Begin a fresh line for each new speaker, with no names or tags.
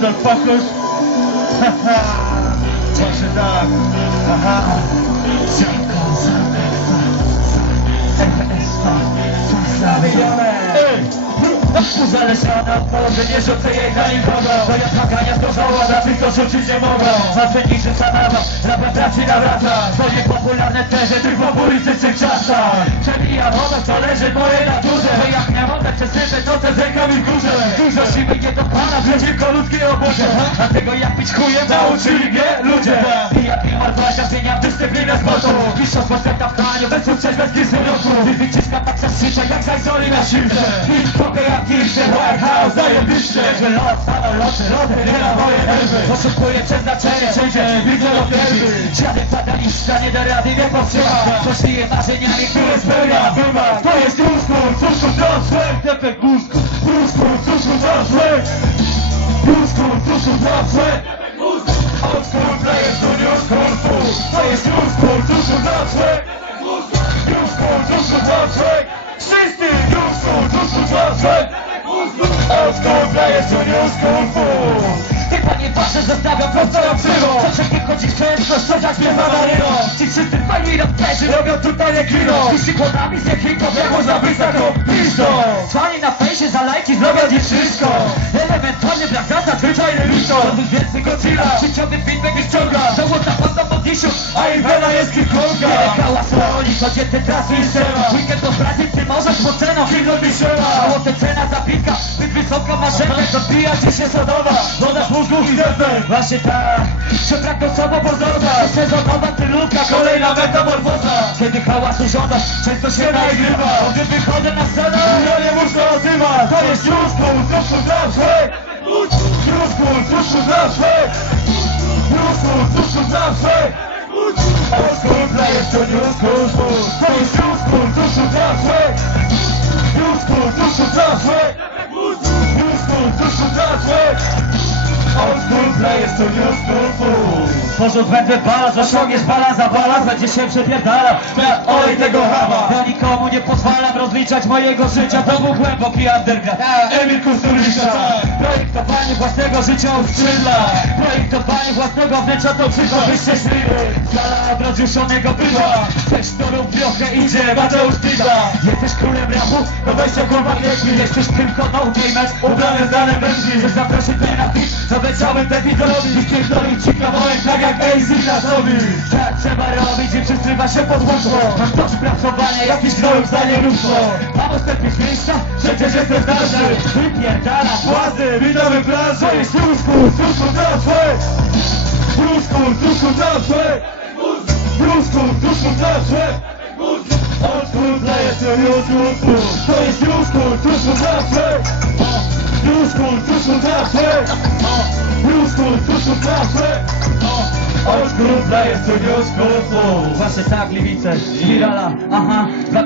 motherfuckers. Haha, właśnie tak. Aha. Uzależniona od położenia rzucę jej na nikogo Bo ja płakania zgorzała na tych, co rzucić nie mogą. Walczę niczym sanawa, rapem pracy nawraca Twoje popularne tezy tych populistycznych czasach. Przebija woda, co leży w mojej naturze. Że jak nie mogę przesypać nocę z rękami w górze. Dużo siły nie do pana, przeciwko ludzkiej obudzie. Dlatego jak pić chujem nauczyli mnie ludzie. zmieniam dyscyplinę sportu Mistrzostwo świata w praniu, bez sukces, bez I wyciska tak życie, jak zajzoli na silce I trochę jak Gilce, White House, zajebiście. Że lot, samoloty, loty, nie na moje nerwy. Poszukuję przeznaczenie, wszędzie widzę ofiary Żaden fatalista nie da rady, nie powstrzyma żyje marzeniami, które spełnia Bywa, to jest Rusku, cóżku, transfer Tepek Rusku, Rusku, cóżku, transfer Rusku, cóżku, transfer Old school players to new school food To jest school, cóżku, transfer New school, cóżku, transfer Wszyscy transfer Old school players to new school food Chyba nie patrzę, zostawiam prosto na Zawsze nie chodzi często, szczociać mnie za maryno Ci wszyscy fajni raperzy robią tutaj kino. I przykładami z jakiego jak można być taką pizdą Fani na fejsie za lajki zrobią dziś wszystko Żadnych więcej Godzilla Życiowy feedback jest ciąga Załota panda pod disiu A Ivela jest kilkonga Wiele hałasu roli, codziennie trasy i scena Weekend do pracy, ty możesz po cenach Film od Michela Załotę cena zabitka Zbyt wysoko marzenie Dobija ci się sodowa Woda z mózgu i zębek Właśnie tak Przebrak do sobą pozorna Sezonowa tylówka Kolejna metamorfoza Kiedy hałasu żądasz Często się nagrywa Gdy wychodzę na scenę Ja nie muszę odzywać To jest Rusku, Rusku zawsze Rusku zawsze. Rusku, Rusku zawsze. Old school players to new school food To jest new school, Rusku zawsze. New school, Rusku zawsze. New school, Rusku zawsze Old school players to new school food Porząd będę balans, osiągniesz balans za balans Będzie się przepierdala na olej tego hawa Ja nikomu nie pozwalam rozliczać mojego życia To był głęboki underground. Emil Kusturysza Projektowanie własnego życia od skrzydla Projektowanie własnego wnętrza to wszystko wyższe Skala od rozjuszonego bydła Chcesz którą trochę idzie Mateusz Tyda Jesteś królem rapu, to weź się kurwa wieki Jesteś tylko no gamer, ubrany z danym mężczyzn Chcesz zaprosić mnie na fit, to leciałem debilowi I pierdolić ci kawałek tak jak AC Nasowi Tak trzeba robić i przystrywa się pod łączą Mam dość pracowania, jakiś nowym zdanie mnóstwo Mam ostępić miejsca, przecież jestem starszy. Wypierdala płazy, witamy plaży. To jest Rusku, Rusku transfer Rusku, Rusku transfer Rusku, Rusku transfer Old school players to new school food To jest new School players to new school food Właśnie tak, Gliwice, Spirala, aha